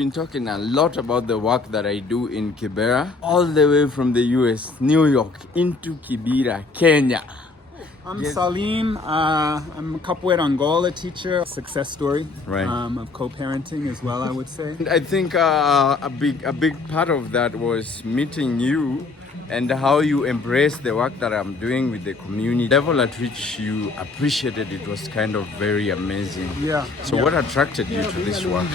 Been talking a lot about the work that I do in Kibera, all the way from the US, New York, into Kibera, Kenya. I'm Salim. I'm a Capoeira Angola teacher. Success story of co-parenting as well, I would say. And I think a big part of that was meeting you and how you embrace the work that I'm doing with the community. The level at which you appreciated it was kind of very amazing. Yeah. So what attracted you to this work?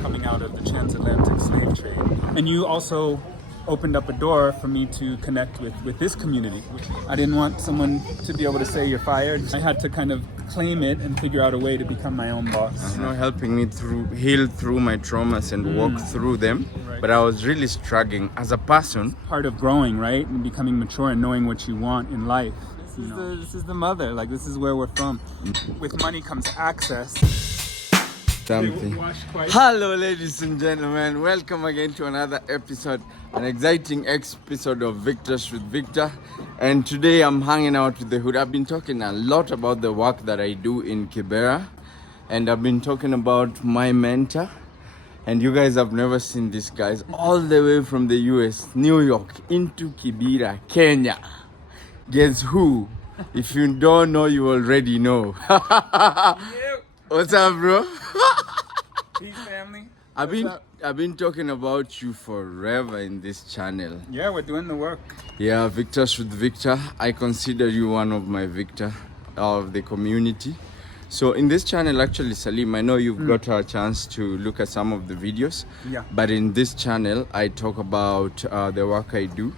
Coming out of the transatlantic slave trade. And you also opened up a door for me to connect with this community. I didn't want someone to be able to say you're fired. I had to kind of claim it and figure out a way to become my own boss. You know, helping me heal through my traumas and walk through them. Right. But I was really struggling as a person. Part of growing, right? And becoming mature and knowing what you want in life. This is the mother, like this is where we're from. With money comes access. Something. Hello ladies and gentlemen, welcome again to another episode, an exciting episode of Victors with Victor. And today I'm hanging out with the hood. I've been talking a lot about the work that I do in Kibera, and I've been talking about my mentor. And you guys have never seen these guys, all the way from the US, New York, into Kibera, Kenya. Guess who? If you don't know, you already know. What's up, bro? Peace, family. I've been talking about you forever in this channel. Yeah, we're doing the work. Yeah, Victors with Victor. I consider you one of my Victor of the community. So in this channel, actually, Salim, I know you've got a chance to look at some of the videos. Yeah. But in this channel, I talk about the work I do,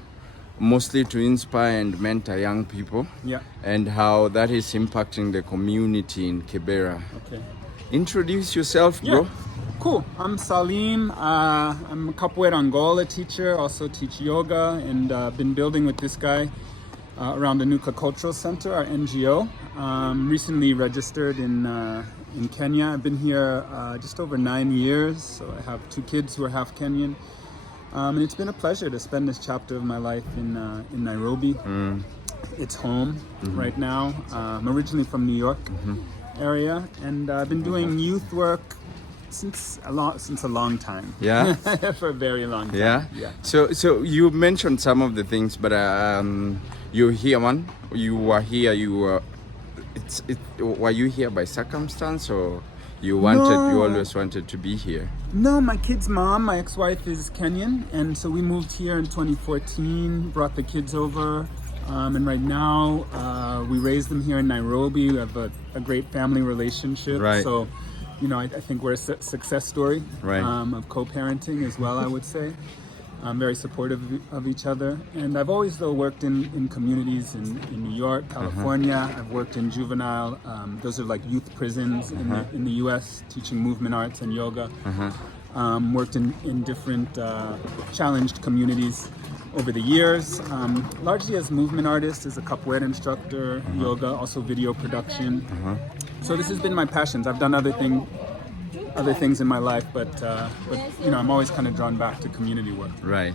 mostly to inspire and mentor young people. Yeah. And how that is impacting the community in Kibera. Okay. Introduce yourself, bro. Yeah. Cool. I'm Salim. I'm a Capoeira Angola teacher. Also teach yoga, and been building with this guy around the Nuka Cultural Center, our NGO. Recently registered in Kenya. I've been here just over 9 years. So I have 2 kids who are half Kenyan. And it's been a pleasure to spend this chapter of my life in Nairobi. It's home right now. I'm originally from New York area, and I've been doing youth work since a long time. Yeah. For a very long time. Yeah. So you mentioned some of the things, but you're here, man. You were here. Were you here by circumstance, or you always wanted to be here? No, my kid's mom, my ex-wife, is Kenyan, and so we moved here in 2014. Brought the kids over. And right now, we raise them here in Nairobi. We have a great family relationship. Right. So, you know, I think we're a success story of co-parenting as well, I would say. Very supportive of each other. And I've always, though, worked in communities in New York, California. I've worked in juvenile, those are like youth prisons in the US, teaching movement arts and yoga. Worked in different challenged communities over the years, largely as movement artist, as a capoeira instructor, yoga, also video production. So this has been my passions. I've done other things in my life, but you know, I'm always kind of drawn back to community work. Right.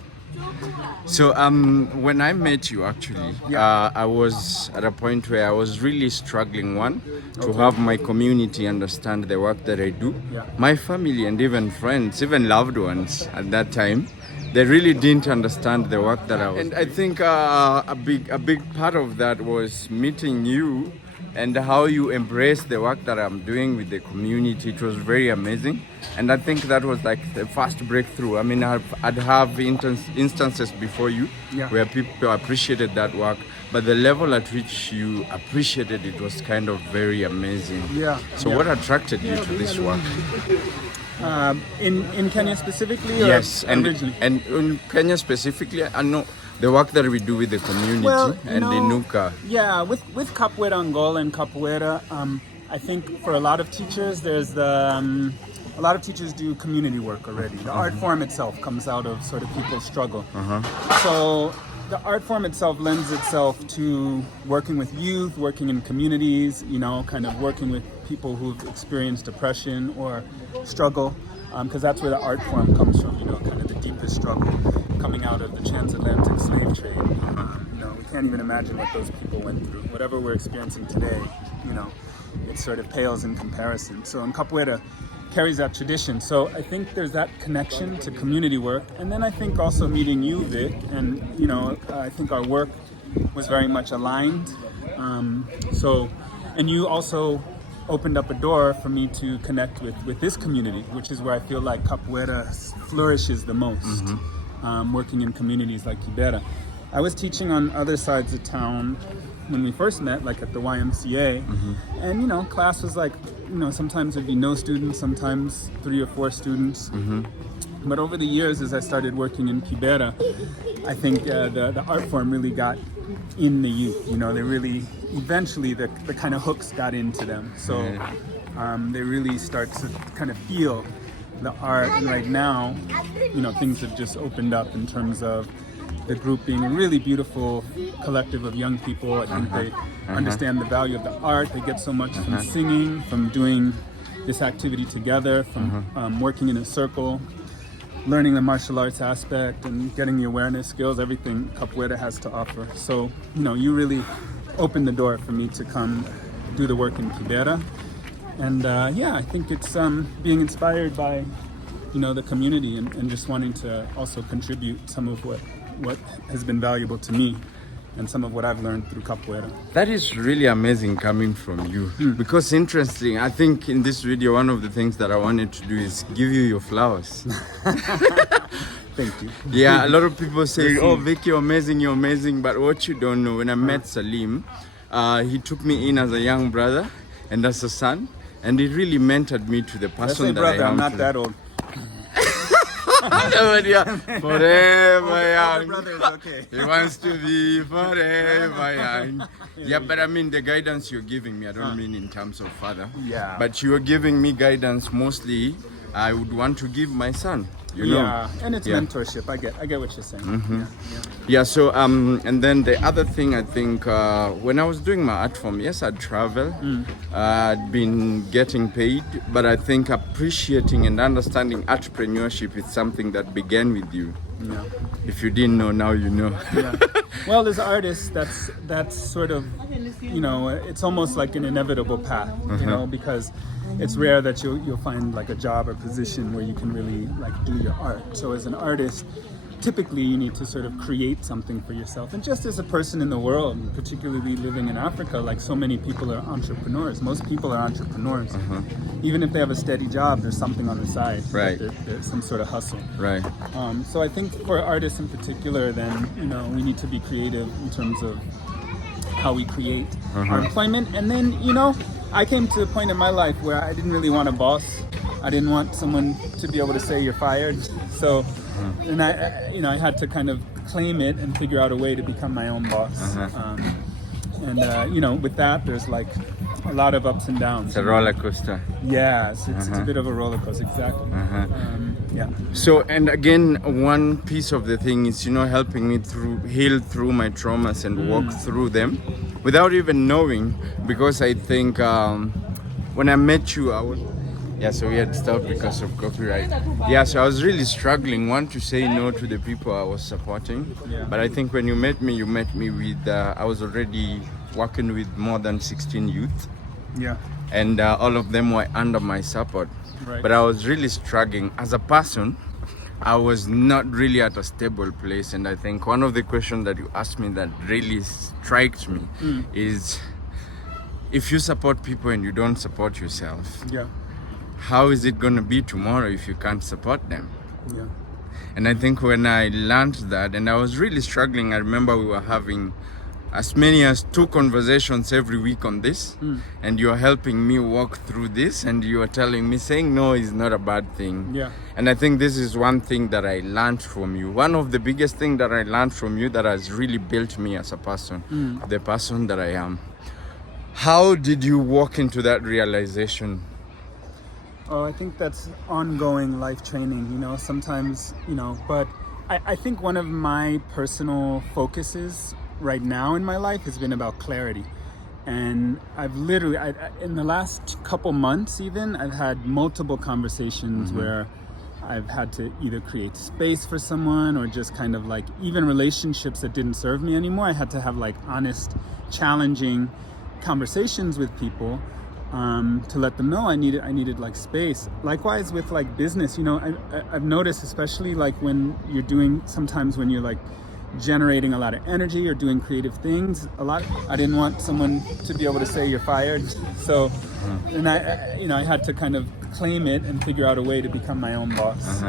So when I met you, actually, I was at a point where I was really struggling, to have my community understand the work that I do. Yeah. My family and even friends, even loved ones at that time, they really didn't understand the work that I was doing. And I think a big part of that was meeting you and how you embrace the work that I'm doing with the community. It was very amazing. And I think that was like the first breakthrough. I mean, I'd have instances before you where people appreciated that work, but the level at which you appreciated it was kind of very amazing. Yeah. So what attracted you to this work? In Kenya specifically? Yes, and originally? And in Kenya specifically, I know the work that we do with the community and the Nuka. Yeah, with Capoeira Angola and Capoeira, I think for a lot of teachers, a lot of teachers do community work already. The art form itself comes out of sort of people's struggle. So the art form itself lends itself to working with youth, working in communities, you know, kind of working with people who've experienced depression or struggle, because that's where the art form comes from, you know, kind of the deepest struggle coming out of the transatlantic slave trade. You know, we can't even imagine what those people went through. Whatever we're experiencing today, you know, it sort of pales in comparison. So in Capoeira, carries that tradition. So I think there's that connection to community work. And then I think also meeting you, Vic, and I think our work was very much aligned. And you also opened up a door for me to connect with this community, which is where I feel like Capoeira flourishes the most, working in communities like Kibera. I was teaching on other sides of town when we first met, like at the YMCA, and class was like, sometimes it'd be no students, sometimes 3 or 4 students. But over the years, as I started working in Kibera, I think the art form really got in the youth. They really, eventually, the kind of hooks got into them. So they really start to kind of feel the art. And right now, things have just opened up in terms of the group being a really beautiful collective of young people. I think they understand the value of the art. They get so much from singing, from doing this activity together, from working in a circle, learning the martial arts aspect and getting the awareness skills, everything Capoeira has to offer. So, you really opened the door for me to come do the work in Kibera. And I think it's being inspired by, the community and just wanting to also contribute some of what has been valuable to me and some of what I've learned through Capoeira. That is really amazing coming from you. Because interesting, I think in this video, one of the things that I wanted to do is give you your flowers. Thank you. Yeah, a lot of people say, oh, Vic, you're amazing. But what you don't know, when I met Salim, he took me in as a young brother and as a son. And it really mentored me to the person that brother, I am. I'm not that old. Forever young. Brother is okay. He wants to be forever young. Yeah, but I mean the guidance you're giving me, I don't mean in terms of father. Yeah. But you're giving me guidance mostly I would want to give my son. Yeah, and it's mentorship. I get what you're saying. Yeah, so and then the other thing I think when I was doing my art form, yes, I'd travel, I'd been getting paid, but I think appreciating and understanding entrepreneurship is something that began with you. Yeah. If you didn't know, now you know. Yeah. Well, as artists, that's sort of, it's almost like an inevitable path, because it's rare that you'll find like a job or position where you can really like do your art. So as an artist, typically you need to sort of create something for yourself. And just as a person in the world, particularly living in Africa, like so many people are entrepreneurs. Most people are entrepreneurs. Even if they have a steady job, there's something on the side. Right. There's some sort of hustle. Right. So I think for artists in particular, then, we need to be creative in terms of how we create our employment. And then, I came to a point in my life where I didn't really want a boss. I didn't want someone to be able to say you're fired. So, and I had to kind of claim it and figure out a way to become my own boss. With that, there's like a lot of ups and downs. It's a roller coaster. Yeah, it's a bit of a roller coaster, exactly. So, and again, one piece of the thing is, helping me heal through my traumas and walk through them without even knowing, because I think when I met you, so we had stopped because of copyright. Yeah, so I was really struggling, to say no to the people I was supporting. Yeah. But I think when you met me with, I was already working with more than 16 youth. Yeah. And all of them were under my support. Right. But I was really struggling. As a person, I was not really at a stable place. And I think one of the questions that you asked me that really strikes me is, if you support people and you don't support yourself, how is it going to be tomorrow if you can't support them? Yeah. And I think when I learned that, and I was really struggling, I remember we were having as many as 2 conversations every week on this, and you're helping me walk through this, and you are telling me saying no is not a bad thing. Yeah. And I think this is one thing that I learned from you. One of the biggest things that I learned from you that has really built me as a person, the person that I am. How did you walk into that realization? Oh, I think that's ongoing life training, sometimes, but I think one of my personal focuses right now in my life has been about clarity. And I've literally, in the last couple months even, I've had multiple conversations where I've had to either create space for someone or just kind of like even relationships that didn't serve me anymore. I had to have like honest, challenging conversations with people to let them know I needed like space. Likewise with like business, you know, I've noticed, especially like when you're doing, sometimes when you're like generating a lot of energy or doing creative things, I didn't want someone to be able to say you're fired. So, and I had to kind of claim it and figure out a way to become my own boss.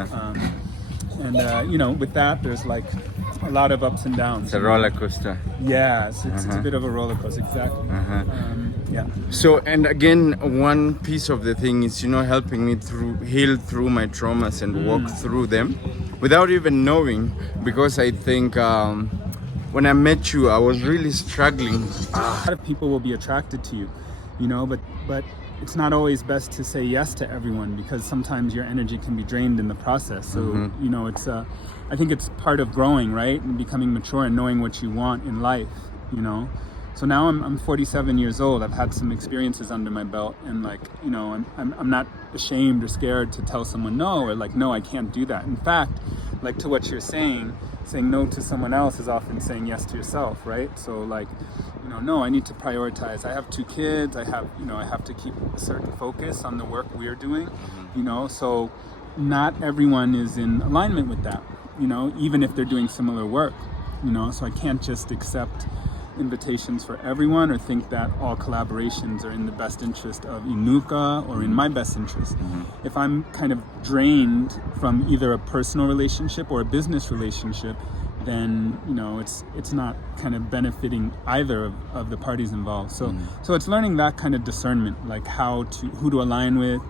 You know, with that, there's like a lot of ups and downs. It's a roller coaster. Yeah, it's a bit of a roller coaster, exactly. Yeah. So, and again, one piece of the thing is, you know, helping me heal through my traumas and walk through them without even knowing, because I think when I met you, I was really struggling. A lot of people will be attracted to you, you know, but it's not always best to say yes to everyone, because sometimes your energy can be drained in the process. So, you know, it's I think it's part of growing, right? And becoming mature and knowing what you want in life, you know? So now I'm 47 years old. I've had some experiences under my belt, and like, you know, I'm not ashamed or scared to tell someone no, or like, no, I can't do that. In fact, like to what you're saying no to someone else is often saying yes to yourself, right? So like, you know, no, I need to prioritize. I have 2 kids. I have to keep a certain focus on the work we're doing, you know, so not everyone is in alignment with that, you know, even if they're doing similar work, you know, so I can't just accept invitations for everyone or think that all collaborations are in the best interest of Inuka or in my best interest. If I'm kind of drained from either a personal relationship or a business relationship, then, you know, it's not kind of benefiting either of the parties involved. So so it's learning that kind of discernment, like who to align with,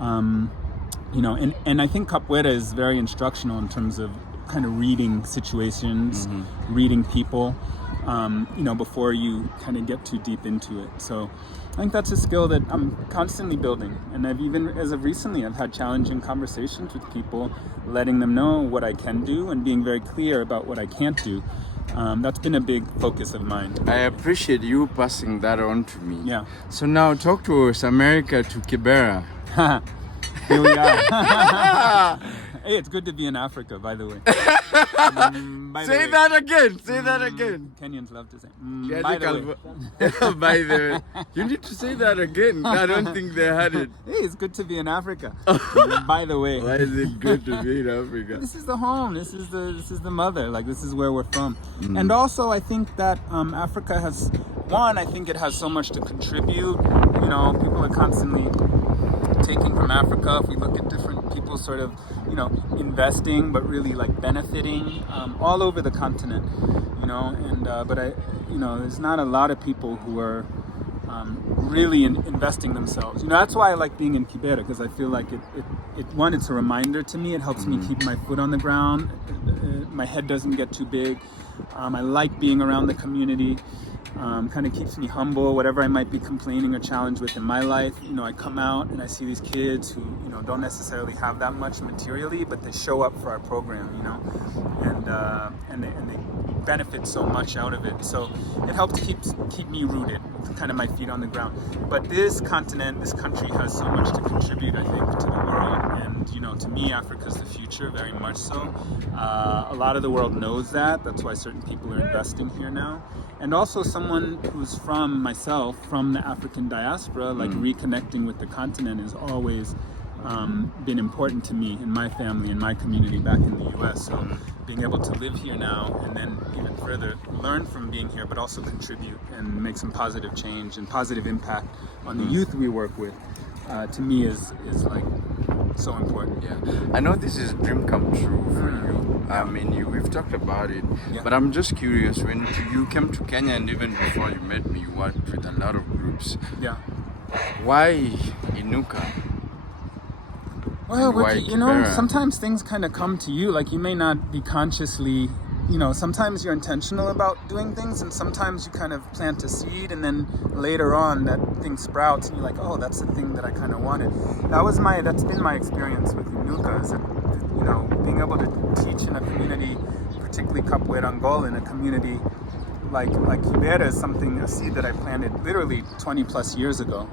you know, and I think capoeira is very instructional in terms of kind of reading situations, reading people, you know, before you kind of get too deep into it. So I think that's a skill that I'm constantly building. And I've even, as of recently, I've had challenging conversations with people, letting them know what I can do and being very clear about what I can't do. That's been a big focus of mine. I appreciate you passing that on to me. Yeah. So now talk to us, America to Kibera. Here we are. Hey, it's good to be in Africa, by the way. Say that again. Say that again. Kenyans love to say. By the way. You need to say that again. I don't think they had it. Hey, it's good to be in Africa. By the way. Why is it good to be in Africa? This is the home. This is the mother. Like, this is where we're from. And also, I think that Africa has, I think it has so much to contribute. You know, people are constantly taking from Africa. If we look at different people sort of, you know, investing but really like benefiting all over the continent, you know, and but you know, there's not a lot of people who are really investing themselves. You know, that's why I like being in Kibera, because I feel like it's a reminder to me. It helps me keep my foot on the ground. My head doesn't get too big. I like being around the community. Kind of keeps me humble, whatever I might be complaining or challenged with in my life. You know, I come out and I see these kids who, you know, don't necessarily have that much materially, but they show up for our program, you know, and they benefit so much out of it. So it helps keep me rooted, kind of my feet on the ground. But this continent, this country has so much to contribute, I think, to the world. And, you know, to me, Africa's the future, very much so. A lot of the world knows that. That's why certain people are investing here now. And also someone who's from the African diaspora, like reconnecting with the continent has always been important to me and my family and my community back in the US. So being able to live here now and then even further learn from being here, but also contribute and make some positive change and positive impact on the youth we work with, to me is like so important. Yeah, I know this is a dream come true for you. I mean, we've talked about it, but I'm just curious, when you came to Kenya and even before you met me, you worked with a lot of groups. Yeah. Why Inuka? Well, you know, sometimes things kind of come to you, like you may not be consciously, you know, sometimes you're intentional about doing things and sometimes you kind of plant a seed and then later on that thing sprouts and you're like, oh, that's the thing that I kind of wanted. That's been my experience with Inuka, is that, you know, being able to teach in a community, particularly Capoeira Angol, in a community like Kibera is a seed that I planted literally 20 plus years ago.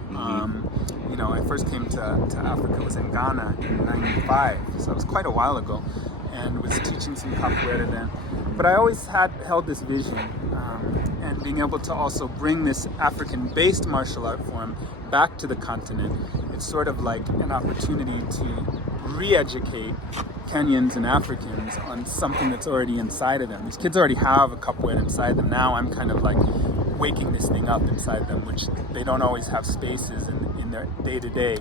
You know, I first came to Africa, was in Ghana in 95, so it was quite a while ago. and was teaching some capoeira then. But I always held this vision, and being able to also bring this African-based martial art form back to the continent. It's sort of like an opportunity to re-educate Kenyans and Africans on something that's already inside of them. These kids already have a capoeira inside them. Now I'm kind of like waking this thing up inside them, which they don't always have spaces in their day-to-day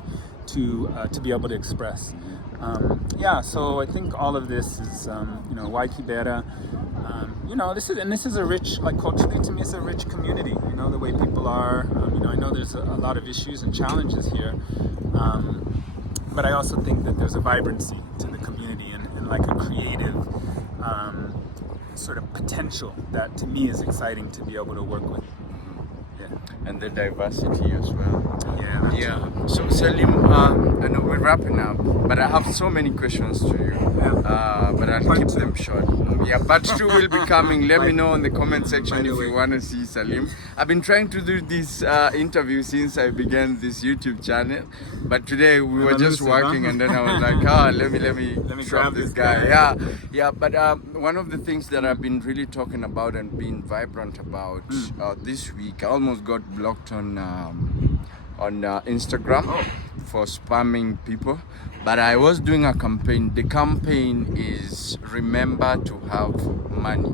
to be able to express. So I think all of this is, Waikibera, this is a rich, like culturally to me, it's a rich community, the way people are. I know there's a lot of issues and challenges here, but I also think that there's a vibrancy to the community and like a creative sort of potential that to me is exciting to be able to work with. And the diversity as well. Yeah. So Salim, I know we're wrapping up, but I have so many questions to you. But I'll keep them short. Part 2 will be coming. Let me know in the comment section if you want to see Salim. I've been trying to do this interview since I began this YouTube channel, but today we were just working, and then I was like, let me drop this guy. But one of the things that I've been really talking about and being vibrant about this week, I almost got blocked on Instagram for spamming people, but I was doing a campaign. The campaign is remember to have money.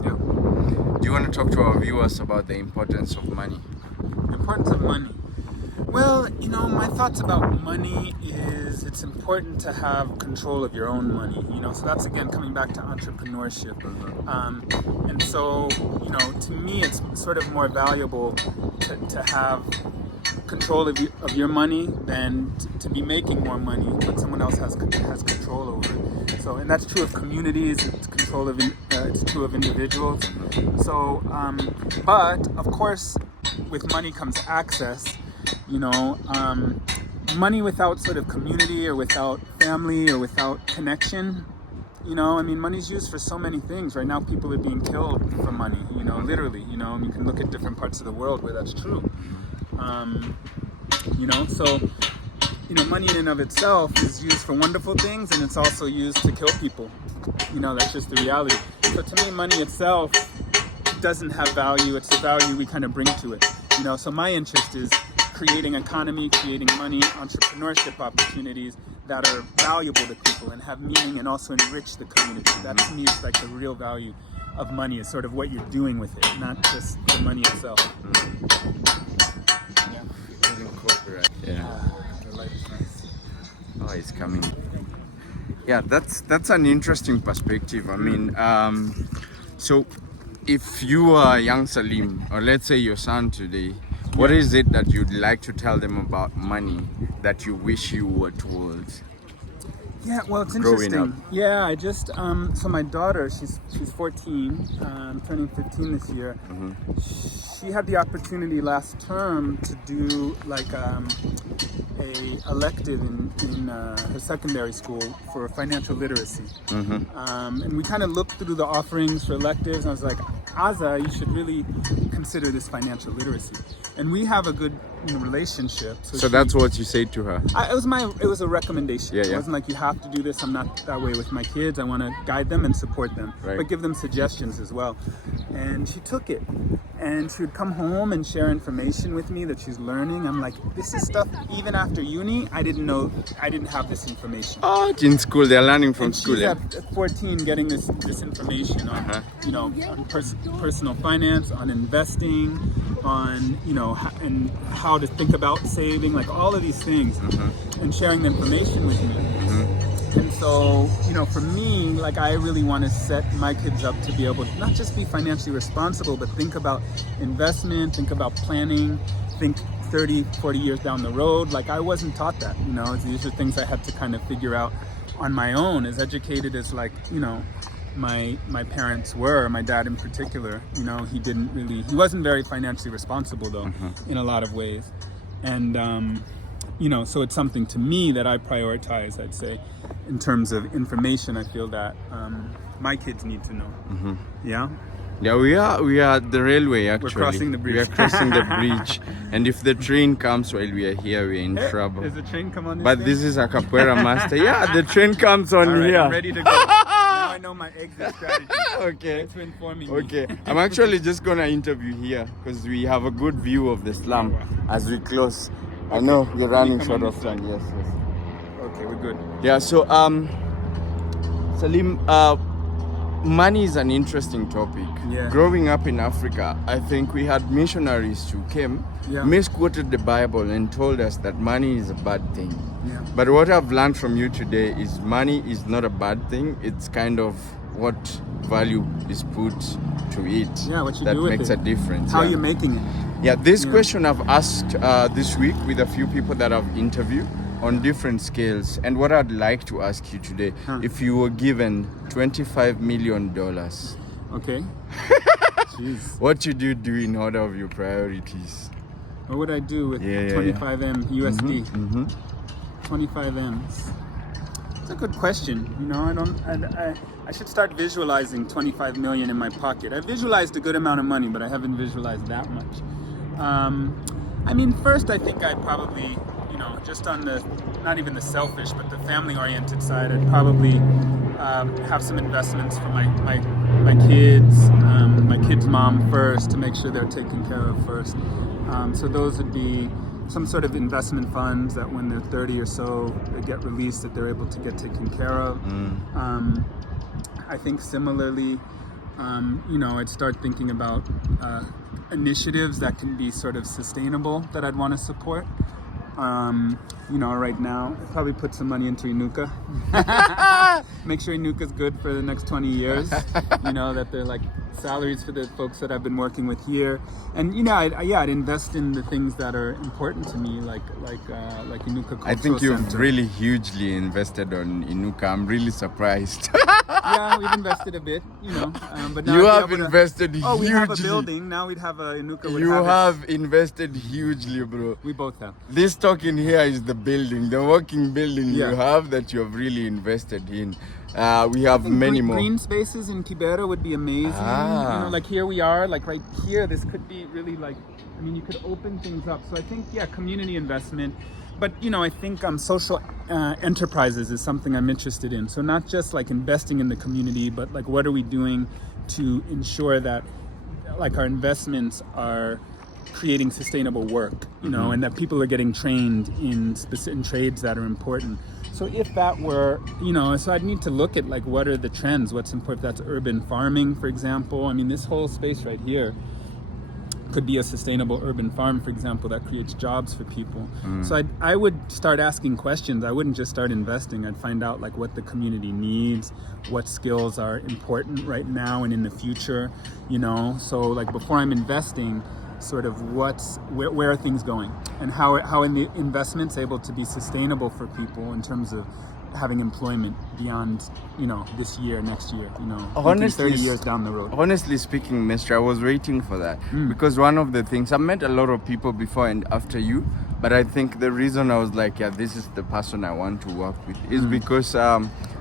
Do you want to talk to our viewers about the importance of money? The importance of money. Well, my thoughts about money is it's important to have control of your own money, so that's again coming back to entrepreneurship. And so, to me it's sort of more valuable to have control of your money than to be making more money, but someone else has control over it. So, and that's true of communities, it's true of individuals. So, but of course, with money comes access. Money without sort of community or without family or without connection, money's used for so many things. Right now people are being killed for money, literally, you can look at different parts of the world where that's true. Money in and of itself is used for wonderful things, and it's also used to kill people. That's just the reality. So to me, money itself doesn't have value. It's the value we kind of bring to it. So my interest is creating economy, creating money, entrepreneurship opportunities that are valuable to people and have meaning and also enrich the community. That to me is like the real value of money, is sort of what you're doing with it, not just the money itself. The light is nice. Oh, it's coming. Yeah, that's an interesting perspective. So if you are young Salim, or let's say your son today, what is it that you'd like to tell them about money that you wish you were told? Yeah, well, it's interesting. Yeah, I just so my daughter, she's 14, turning 15 this year. She had the opportunity last term to do like a elective in her secondary school for financial literacy. And we kind of looked through the offerings for electives, and I was like, Aza, you should really consider this financial literacy. And we have a good relationship. So that's what you say to her? It was a recommendation. Yeah. It wasn't like you have to do this. I'm not that way with my kids. I want to guide them and support them, but give them suggestions as well. And she took it. And she would come home and share information with me that she's learning. I'm like, this is stuff, even after uni, I didn't have this information. Oh, in school, they're learning from school. She's at 14 getting this information on, on personal finance, on investing, on, and how to think about saving, like all of these things, and sharing the information with me. And so, for me, like I really want to set my kids up to be able to not just be financially responsible, but think about investment, think about planning, think 30, 40 years down the road. Like I wasn't taught that, these are things I had to kind of figure out on my own, as educated as my parents were, my dad in particular. He wasn't very financially responsible though, in a lot of ways. And, so it's something to me that I prioritize, I'd say, in terms of information. I feel that my kids need to know. Yeah. Yeah, we are at the railway actually. We're crossing the bridge. We are crossing the bridge. And if the train comes while we are here, we're in trouble. Does the train come on this But thing? this is a capoeira master. Yeah, the train comes on All right, here. I'm ready to go. Now I know my exit strategy. Okay. Thanks for informing me. Okay. I'm actually just gonna interview here because we have a good view of the slum as we close. I know you're running come short on of this time. Yes, yes. Okay, we're good. Yeah, so Salim, money is an interesting topic. Yeah. Growing up in Africa, I think we had missionaries who came, misquoted the Bible and told us that money is a bad thing. Yeah. But what I've learned from you today is money is not a bad thing. It's kind of what value is put to it. Yeah, what you that do with makes it. a difference. How you're making it. Yeah, this question I've asked this week with a few people that I've interviewed on different scales. And what I'd like to ask you today, if you were given $25 million, Okay. Jeez. what should you do in order of your priorities? What would I do with 25M USD? 25 M's. It's a good question. You know, I should start visualizing 25 million in my pocket. I visualized a good amount of money, but I haven't visualized that much. I mean, first, I think I'd probably, you know, just on the, not even the selfish, but the family-oriented side, I'd probably have some investments for my kids' mom first, to make sure they're taken care of first. So those would be some sort of investment funds that when they're 30 or so, they get released, that they're able to get taken care of. I think similarly, you know, I'd start thinking about initiatives that can be sort of sustainable that I'd want to support. You know, right now, I'd probably put some money into Inuka. Make sure Inuka's good for the next 20 years. You know, that they're like salaries for the folks that I've been working with here. And, you know, I'd invest in the things that are important to me, like Inuka Cultural I think you've Center. really hugely invested on Inuka. I'm really surprised. Yeah, we've invested a bit, you know. But now You I'd have be able to- invested hugely. Oh, we have a building. Now we'd have a Inuka. Would You have have invested hugely, bro. We both have. This talk in here is the building, the working building Yeah. you have that you have really invested in. We have many more. Green spaces in Kibera would be amazing. You know, like here we are, like right here, this could be really like, I mean, you could open things up. So I think, yeah, community investment. But, you know, I think social enterprises is something I'm interested in. So not just like investing in the community, but like what are we doing to ensure that like our investments are creating sustainable work, you know, and that people are getting trained in specific trades that are important. So if that were, you know, so I'd need to look at like what are the trends, what's important. That's urban farming, for example. I mean, this whole space right here could be a sustainable urban farm, for example, that creates jobs for people. So I would start asking questions. I wouldn't just start investing. I'd find out like what the community needs, what skills are important right now and in the future, you know. So like before I'm investing, sort of where are things going, and how are the investments able to be sustainable for people in terms of having employment beyond, you know, this year, next year, you know, Honestly, 30 years down the road. Honestly speaking, Mister, I was waiting for that because one of the things, I've met a lot of people before and after you, but I think the reason I was like, yeah, this is the person I want to work with is because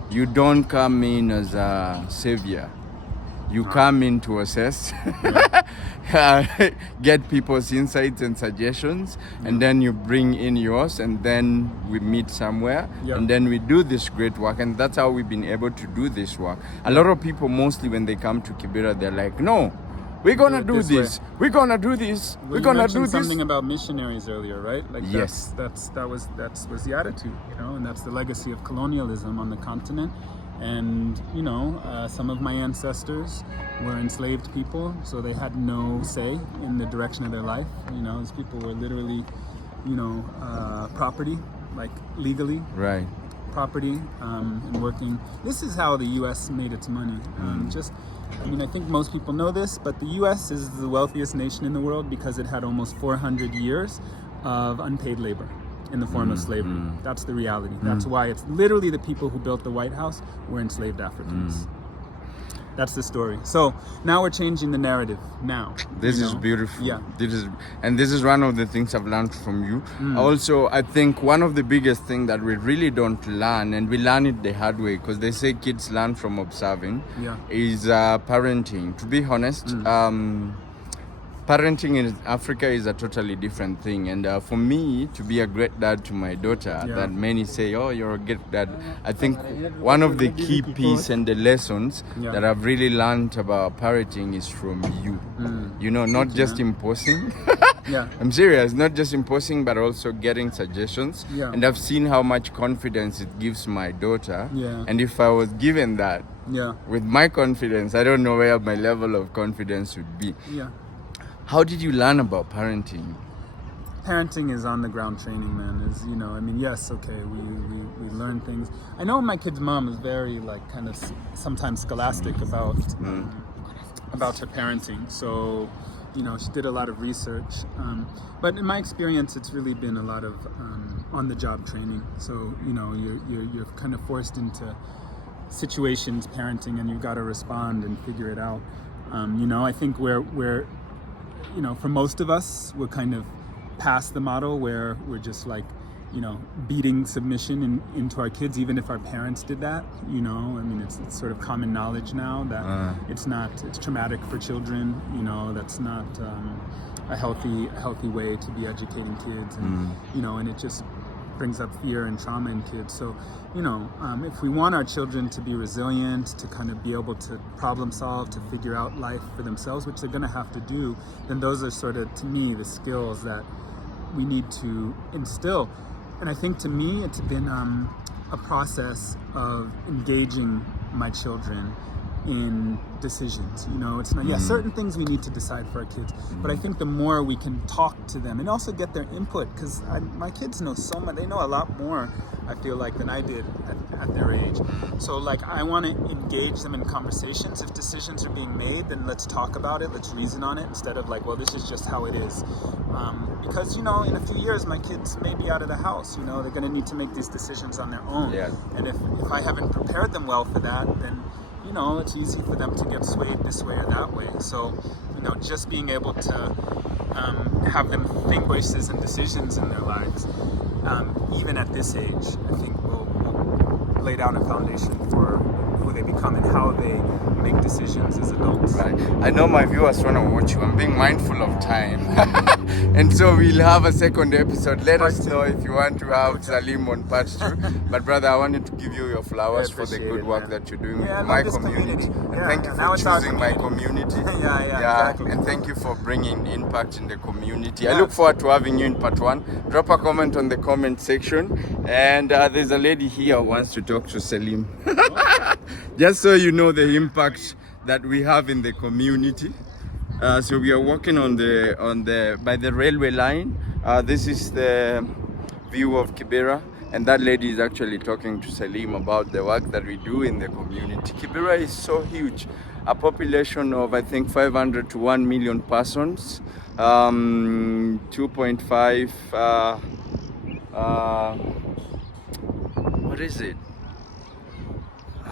you don't come in as a savior. You come in to assess, get people's insights and suggestions, and then you bring in yours, and then we meet somewhere, and then we do this great work, and that's how we've been able to do this work. A lot of people, mostly when they come to Kibera, they're like, no, we're gonna do this. We're gonna do this. We're gonna do this. Something about missionaries earlier, right? Like yes, that was the attitude, you know, and that's the legacy of colonialism on the continent. And, you know, some of my ancestors were enslaved people, so they had no say in the direction of their life. You know, these people were literally, you know, property, like legally. Right. Property and working. This is how the U.S. made its money. I mean, I think most people know this, but the U.S. is the wealthiest nation in the world because it had almost 400 years of unpaid labor in the form of slavery. That's the reality. That's why it's literally the people who built the White House were enslaved Africans. That's the story. So now we're changing the narrative now. This is beautiful. Yeah. This is one of the things I've learned from you. Also, I think one of the biggest things that we really don't learn, and we learn it the hard way, because they say kids learn from observing, is parenting. To be honest, parenting in Africa is a totally different thing, and for me to be a great dad to my daughter, that many say, oh, you're a great dad, I think one of the key pieces and the lessons that I've really learned about parenting is from you. You know, not just imposing. I'm serious, not just imposing, but also getting suggestions. And I've seen how much confidence it gives my daughter. And if I was given that, with my confidence, I don't know where my level of confidence would be. How did you learn about parenting? Parenting is on the ground training, man. Is, you know, I mean, yes, okay, we learn things. I know my kid's mom is very, like, kind of sometimes scholastic about her parenting. So, you know, she did a lot of research. But in my experience, it's really been a lot of on-the-job training. So, you know, you're kind of forced into situations parenting, and you've got to respond and figure it out. You know, I think we're you know, for most of us, we're kind of past the model where we're just like, you know, beating submission into our kids, even if our parents did that. You know, I mean, it's sort of common knowledge now that it's traumatic for children. You know, that's not a healthy way to be educating kids, and you know, and it just brings up fear and trauma in kids. So, you know, if we want our children to be resilient, to kind of be able to problem solve, to figure out life for themselves, which they're going to have to do, then those are sort of, to me, the skills that we need to instill. And I think, to me, it's been a process of engaging my children in decisions. You know, it's not, certain things we need to decide for our kids, but I think the more we can talk to them and also get their input, because my kids know so much, they know a lot more, I feel like, than I did at their age. So, like, I want to engage them in conversations. If decisions are being made, then let's talk about it, let's reason on it, instead of like, well, this is just how it is. Because, you know, in a few years, my kids may be out of the house, you know, they're going to need to make these decisions on their own. And if I haven't prepared them well for that, then, you know, it's easy for them to get swayed this way or that way. So, you know, just being able to have them think choices and decisions in their lives, even at this age, I think will lay down a foundation for who they become and how they make decisions as adults. Right. I know my viewers want to watch you. I'm being mindful of time. And so we'll have a second episode. Let us know if you want to have Salim on part 2. But brother, I wanted to give you your flowers for the good work that you're doing with my community. And thank you for choosing my community. Exactly. And thank you for bringing impact in the community. I look forward to having you in part 1. Drop a comment on the comment section. And there's a lady here who wants to talk to Salim. Just so you know the impact that we have in the community. So we are walking by the railway line. This is the view of Kibera, and that lady is actually talking to Salim about the work that we do in the community. Kibera is so huge, a population of I think 500 to 1 million persons, 2.5. What is it?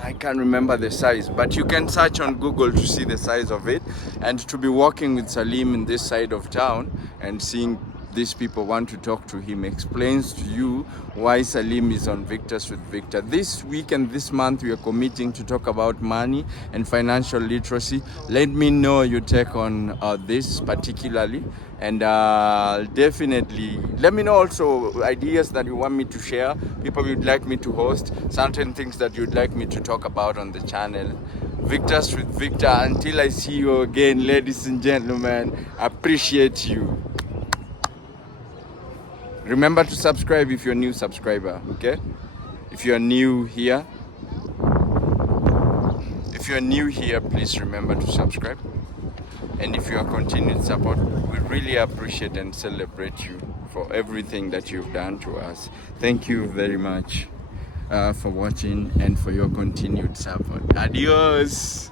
I can't remember the size, but you can search on Google to see the size of it. And to be walking with Salim in this side of town and seeing these people want to talk to him explains to you why Salim is on Victors with Victor. This week and this month we are committing to talk about money and financial literacy. Let me know your take on this particularly, and definitely let me know also ideas that you want me to share, people you'd like me to host, certain things that you'd like me to talk about on the channel. Victors with Victor, until I see you again, ladies and gentlemen, appreciate you. Remember to subscribe if you're a new subscriber, okay? If you're new here, please remember to subscribe. And if you are continued support, we really appreciate and celebrate you for everything that you've done to us. Thank you very much for watching and for your continued support. Adios!